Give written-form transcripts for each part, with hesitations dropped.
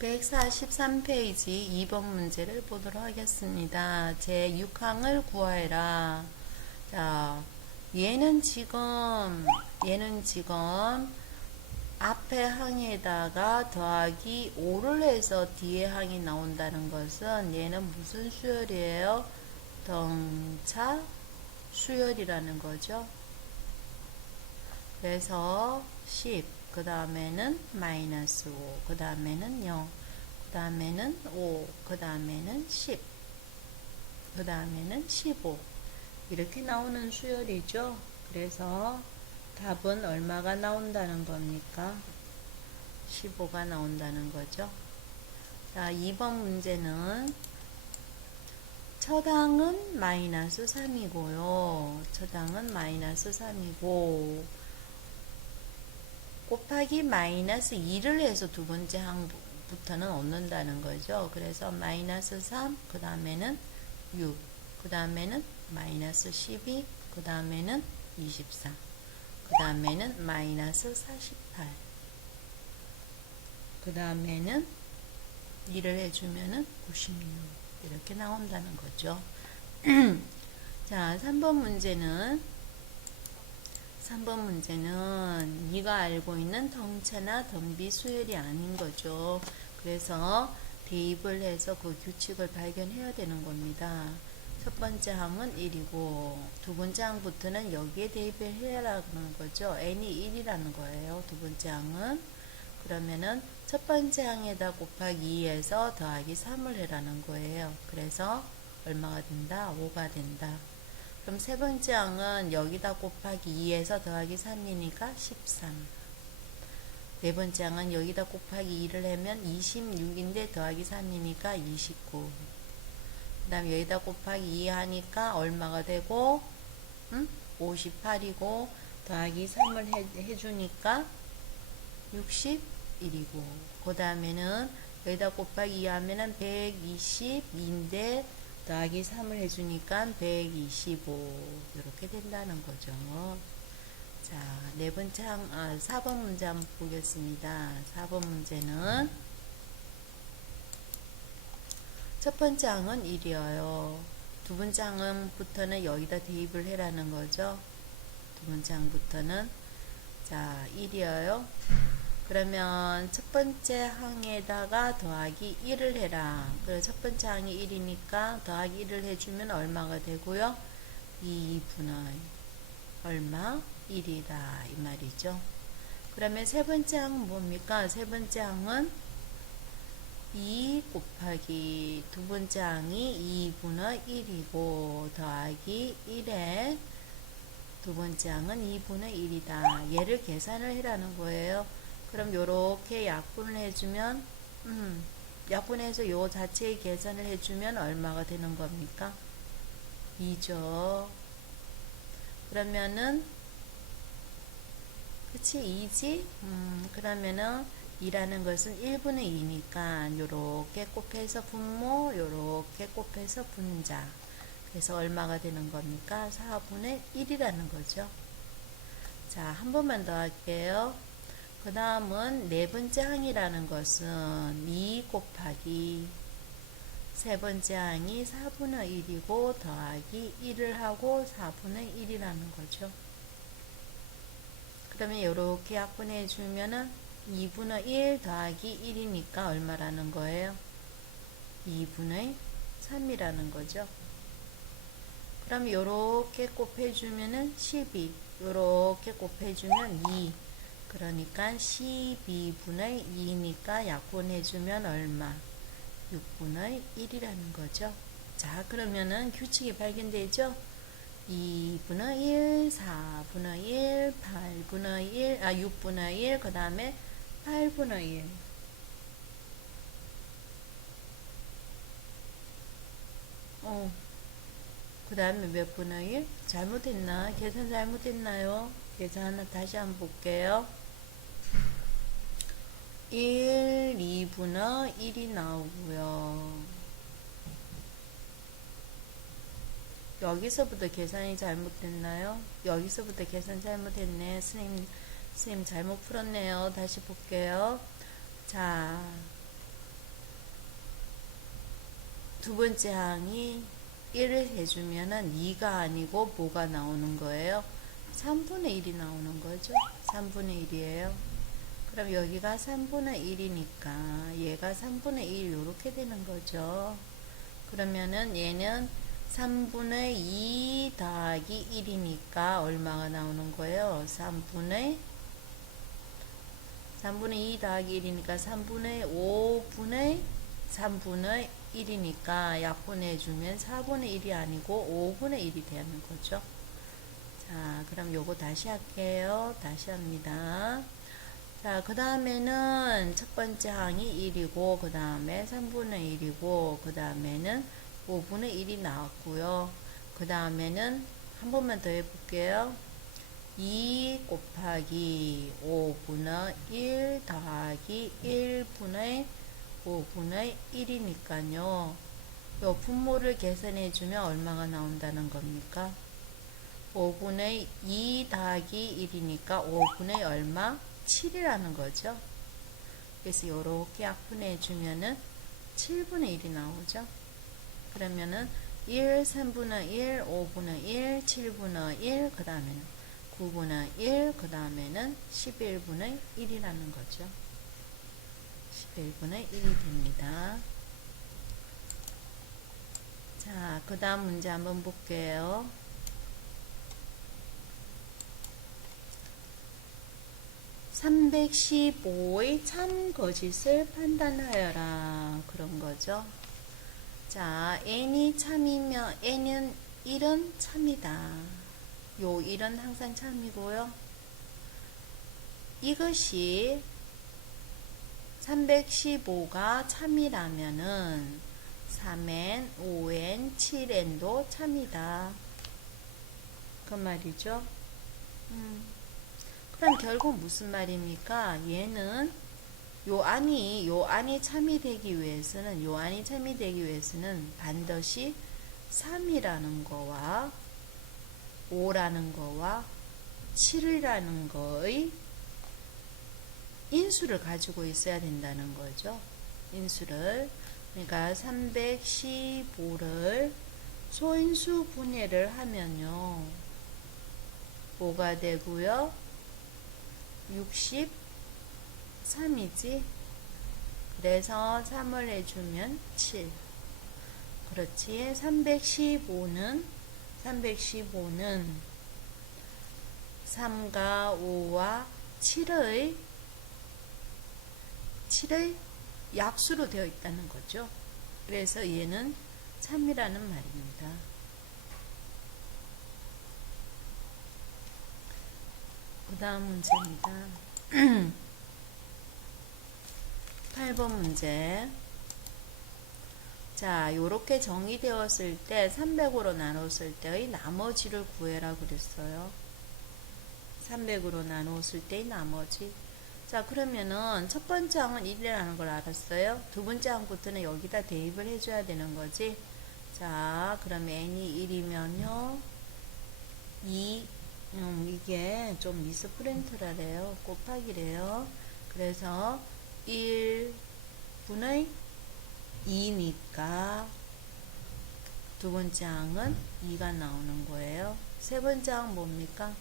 143페이지 2번 문제를 보도록 하겠습니다. 제6항을 구하해라. 자, 얘는 지금 앞에 항에다가 더하기 5를 해서 뒤에 항이 나온다는 것은 얘는 무슨 수열이에요? 등차 수열이라는 거죠. 그래서 10, 그 다음에는 마이너스 5, 그 다음에는 0, 그 다음에는 5, 그 다음에는 10, 그 다음에는 15 이렇게 나오는 수열이죠. 그래서 답은 얼마가 나온다는 겁니까? 15가 나온다는 거죠. 자, 2번 문제는 첫 항은 마이너스 3이고요. 첫 항은 마이너스 3이고 곱하기 마이너스 2를 해서 두 번째 항부터는 얻는다는 거죠. 그래서 마이너스 3, 그 다음에는 6, 그 다음에는 마이너스 12, 그 다음에는 24, 그 다음에는 마이너스 48, 그 다음에는 2를 해주면은 96 이렇게 나온다는 거죠. 자, 3번 문제는 네가 알고 있는 등차나 등비 수열이 아닌 거죠. 그래서 대입을 해서 그 규칙을 발견해야 되는 겁니다. 첫 번째 항은 1이고 두 번째 항부터는 여기에 대입을 해라는 거죠. n이 1이라는 거예요. 두 번째 항은. 그러면은 첫 번째 항에다 곱하기 2에서 더하기 3을 해라는 거예요. 그래서 얼마가 된다? 5가 된다. 그럼 세 번째 항은 여기다 곱하기 2에서 더하기 3이니까 13. 네 번째 항은 여기다 곱하기 2를 하면 26인데 더하기 3이니까 29. 그 다음 여기다 곱하기 2 하니까 얼마가 되고 58이고 더하기 3을 해주니까 61이고 그 다음에는 여기다 곱하기 2 하면은 122인데 더하기 3을 해주니까 125 이렇게 된다는 거죠. 자, 4번 문제 한번 보겠습니다. 4번 문제는 첫 번째 항은 1이에요. 두 번째 항부터는 여기다 대입을 해라는 거죠. 두 번째 항부터는 자 1이에요. 그러면 첫 번째 항에다가 더하기 1을 해라. 그래서 첫 번째 항이 1이니까 더하기 1을 해주면 얼마가 되고요? 2분의 얼마? 1이다 이 말이죠. 그러면 세 번째 항은 뭡니까? 세 번째 항은 2 곱하기 두 번째 항이 2분의 1이고 더하기 1에 두 번째 항은 2분의 1이다. 얘를 계산을 해라는 거예요. 그럼 요렇게 약분을 해주면 약분해서 요 자체의 계산을 해주면 얼마가 되는 겁니까? 2죠. 그러면은 그치 2지? 그러면은 2라는 것은 1분의 2니까 요렇게 곱해서 분모 요렇게 곱해서 분자 그래서 얼마가 되는 겁니까? 4분의 1이라는 거죠. 자, 한 번만 더 할게요. 그 다음은 네 번째 항이라는 것은 2 곱하기 세 번째 항이 4분의 1이고 더하기 1을 하고 4분의 1이라는 거죠. 그러면 이렇게 약분해 주면은 2분의 1 더하기 1이니까 얼마라는 거예요? 2분의 3이라는 거죠. 그럼 요렇게 곱해주면은 12, 요렇게 곱해주면 2, 그러니까 12분의 2니까 약분해주면 얼마? 6분의 1이라는 거죠. 자, 그러면은 규칙이 발견되죠? 2분의 1, 4분의 1, 8분의 1, 6분의 1, 그 다음에 8분의 1. 그 다음에 몇 분의 1? 잘못했나? 계산 잘못했나요? 계산 하나 다시 한번 볼게요. 1, 2분의 1이 나오고요. 여기서부터 계산이 잘못됐나요? 여기서부터 계산 잘못했네. 선생님 잘못 풀었네요. 다시 볼게요. 자, 두 번째 항이 1을 해주면은 2가 아니고 뭐가 나오는 거예요? 3분의 1이 나오는 거죠. 3분의 1이에요. 그럼 여기가 3분의 1이니까 얘가 3분의 1 이렇게 되는 거죠. 그러면은 얘는 3분의 2 더하기 1이니까 얼마가 나오는 거예요? 3분의 2 더하기 1이니까 3분의 1이니까 약분해주면 4분의 1이 아니고 5분의 1이 되는 거죠. 자, 그럼 요거 다시 할게요. 다시 합니다. 자, 그 다음에는 첫 번째 항이 1이고, 그 다음에 3분의 1이고, 그 다음에는 5분의 1이 나왔고요. 그 다음에는 한 번만 더 해볼게요. 2 곱하기 5분의 1 더하기 1분의 5분의 1이니까요. 요 분모를 계산해주면 얼마가 나온다는 겁니까? 5분의 2 더하기 1이니까 5분의 얼마? 7이라는 거죠. 그래서 이렇게 약분해주면은 7분의 1이 나오죠. 그러면은 1, 3분의 1, 5분의 1, 7분의 1, 그 다음에는 9분의 1, 그 다음에는 11분의 1이라는 거죠. 11분의 1이 됩니다. 자, 그 다음 문제 한번 볼게요. 315의 참 거짓을 판단하여라. 그런 거죠. 자, n이 참이면 n은 1은 참이다. 요 1은 항상 참이고요. 이것이 315가 참이라면은 3n, 5n, 7n도 참이다. 그 말이죠. 그럼 결국 무슨 말입니까? 얘는 요 안이 참이 되기 위해서는 반드시 3이라는 거와 5라는 거와 7이라는 거의 인수를 가지고 있어야 된다는 거죠. 인수를. 그러니까 315를 소인수 분해를 하면요. 뭐가 되고요? 63이지. 그래서 3을 해주면 7. 그렇지. 315는 3과 5와 7의 약수로 되어 있다는 거죠. 그래서 얘는 참이라는 말입니다. 그 다음 문제입니다. 8번 문제. 자, 요렇게 정의되었을 때 300으로 나눴을 때의 나머지를 구해라 그랬어요. 300으로 나눴을 때의 나머지. 자, 그러면은 첫 번째 항은 1이라는 걸 알았어요. 두 번째 항부터는 여기다 대입을 해줘야 되는 거지. 자, 그럼 n이 1이면요. 이게 좀 미스프린트라래요. 곱하기래요. 그래서 1분의 2니까 두 번째 항은 2가 나오는 거예요. 세 번째 항은 뭡니까?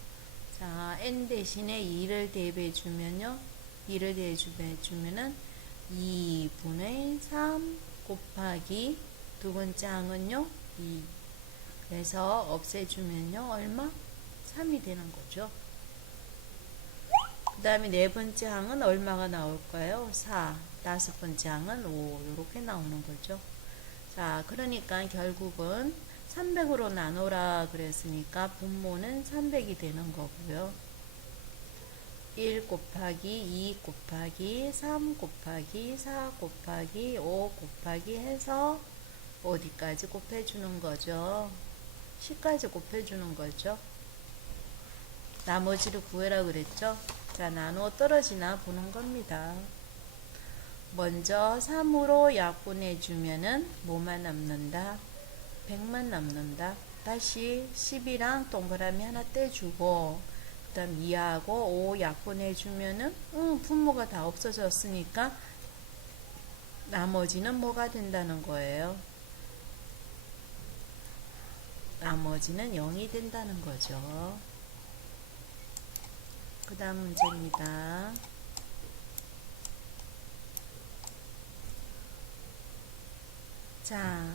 자, n 대신에 2를 대입해 주면요. 2를 대입해 주면은 2분의 3 곱하기 두 번째 항은요. 2. 그래서 없애주면요. 얼마? 3이 되는 거죠. 그 다음에 네 번째 항은 얼마가 나올까요? 4. 다섯 번째 항은 5. 이렇게 나오는 거죠. 자, 그러니까 결국은 300으로 나누라 그랬으니까 분모는 300이 되는 거고요. 1 곱하기 2 곱하기 3 곱하기 4 곱하기 5 곱하기 해서 어디까지 곱해주는 거죠? 10까지 곱해주는 거죠. 나머지를 구해라 그랬죠? 자, 나누어 떨어지나 보는 겁니다. 먼저 3으로 약분해주면은 뭐만 남는다? 100만 남는다. 다시 10이랑 동그라미 하나 떼주고 그 다음 2하고 5 약분해주면은 분모가 다 없어졌으니까 나머지는 뭐가 된다는 거예요? 나머지는 0이 된다는 거죠. 그 다음 문제입니다. 자,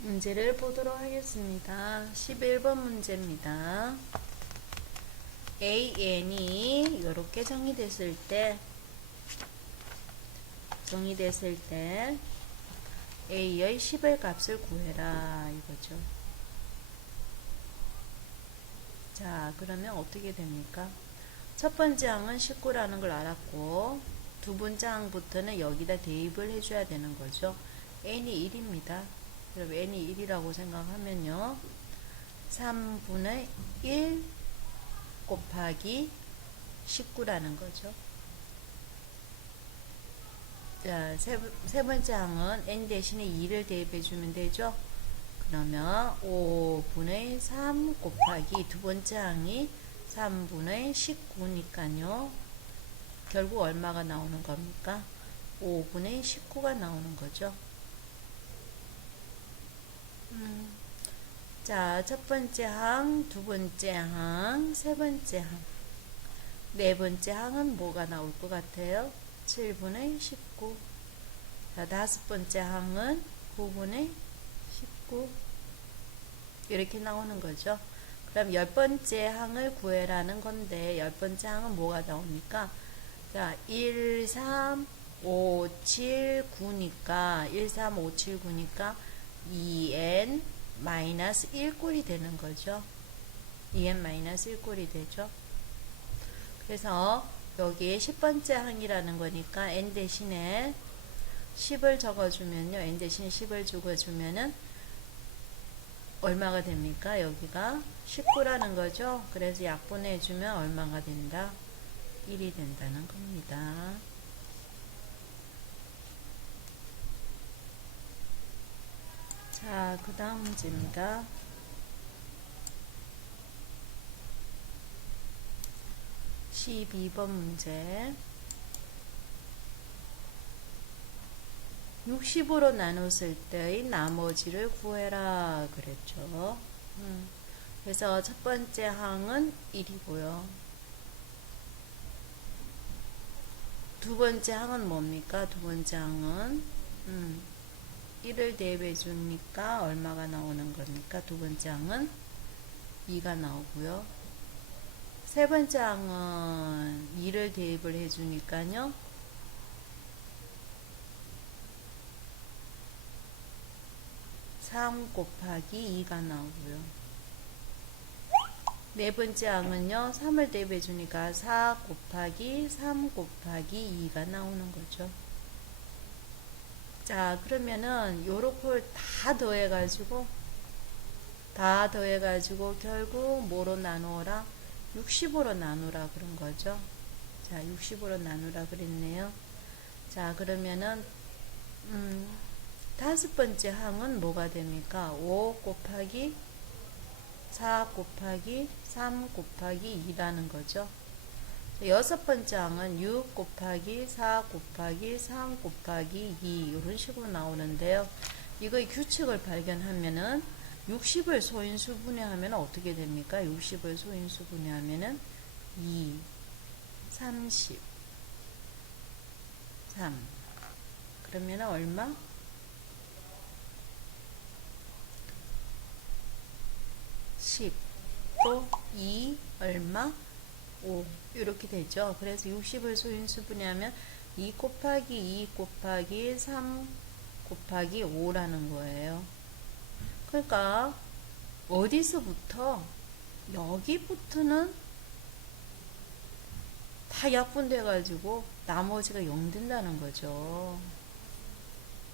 문제를 보도록 하겠습니다. 11번 문제입니다. AN이 이렇게 정의됐을 때 A의 10의 값을 구해라 이거죠. 자, 그러면 어떻게 됩니까? 첫 번째 항은 19라는 걸 알았고 두 번째 항부터는 여기다 대입을 해줘야 되는 거죠. n이 1입니다. 그럼 n이 1이라고 생각하면요. 3분의 1 곱하기 19라는 거죠. 자, 세 번째 항은 n 대신에 2를 대입해주면 되죠. 그러면 5분의 3 곱하기 두 번째 항이 3분의 19니까요. 결국 얼마가 나오는 겁니까? 5분의 19가 나오는 거죠. 자, 첫 번째 항, 두 번째 항, 세 번째 항. 네 번째 항은 뭐가 나올 것 같아요? 7분의 19. 자, 다섯 번째 항은 9분의 19. 이렇게 나오는 거죠. 그럼 열 번째 항을 구해라는 건데, 열 번째 항은 뭐가 나옵니까? 자, 1, 3, 5, 7, 9니까, 1, 3, 5, 7, 9니까, 2n 마이너스 1꼴이 되는 거죠. 2n 마이너스 1꼴이 되죠. 그래서 여기에 10번째 항이라는 거니까 n 대신에 10을 적어주면요. n 대신에 10을 적어주면은 얼마가 됩니까? 여기가 19라는 거죠. 그래서 약분해주면 얼마가 된다? 1이 된다는 겁니다. 자, 그 다음 문제입니다. 12번 문제. 60으로 나눴을 때의 나머지를 구해라 그랬죠. 그래서 첫 번째 항은 1이고요. 두 번째 항은 뭡니까? 두 번째 항은 1을 대입해 주니까 얼마가 나오는 겁니까? 두 번째 항은 2가 나오고요. 세 번째 항은 2를 대입을 해 주니까요. 3 곱하기 2가 나오고요. 네 번째 항은요. 3을 대입해 주니까 4 곱하기 3 곱하기 2가 나오는 거죠. 자, 그러면은 요렇게 다 더해가지고 결국 뭐로 나누어라? 60으로 나누라 그런 거죠. 자, 60으로 나누라 그랬네요. 자, 그러면은 다섯 번째 항은 뭐가 됩니까? 5 곱하기 4 곱하기 3 곱하기 2라는 거죠. 여섯 번째 항은 6 곱하기 4 곱하기 3 곱하기 2 이런 식으로 나오는데요. 이거의 규칙을 발견하면은 60을 소인수분해하면 어떻게 됩니까? 60을 소인수분해하면은 2, 30, 3 그러면은 얼마? 10 또 2 얼마? 5 이렇게 되죠. 그래서 60을 소인수분해하면 2 곱하기 2 곱하기 3 곱하기 5라는 거예요. 그러니까 어디서부터 여기부터는 다 약분돼 가지고 나머지가 0 된다는 거죠.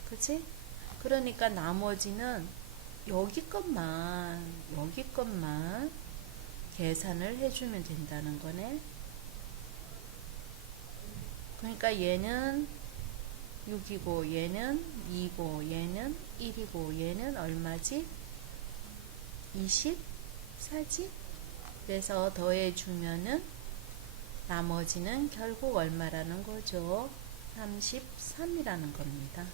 그치? 그러니까 나머지는 여기 것만 계산을 해주면 된다는 거네. 그러니까 얘는 6이고 얘는 2고 얘는 1이고 얘는 얼마지? 24지? 그래서 더해주면은 나머지는 결국 얼마라는 거죠? 33이라는 겁니다.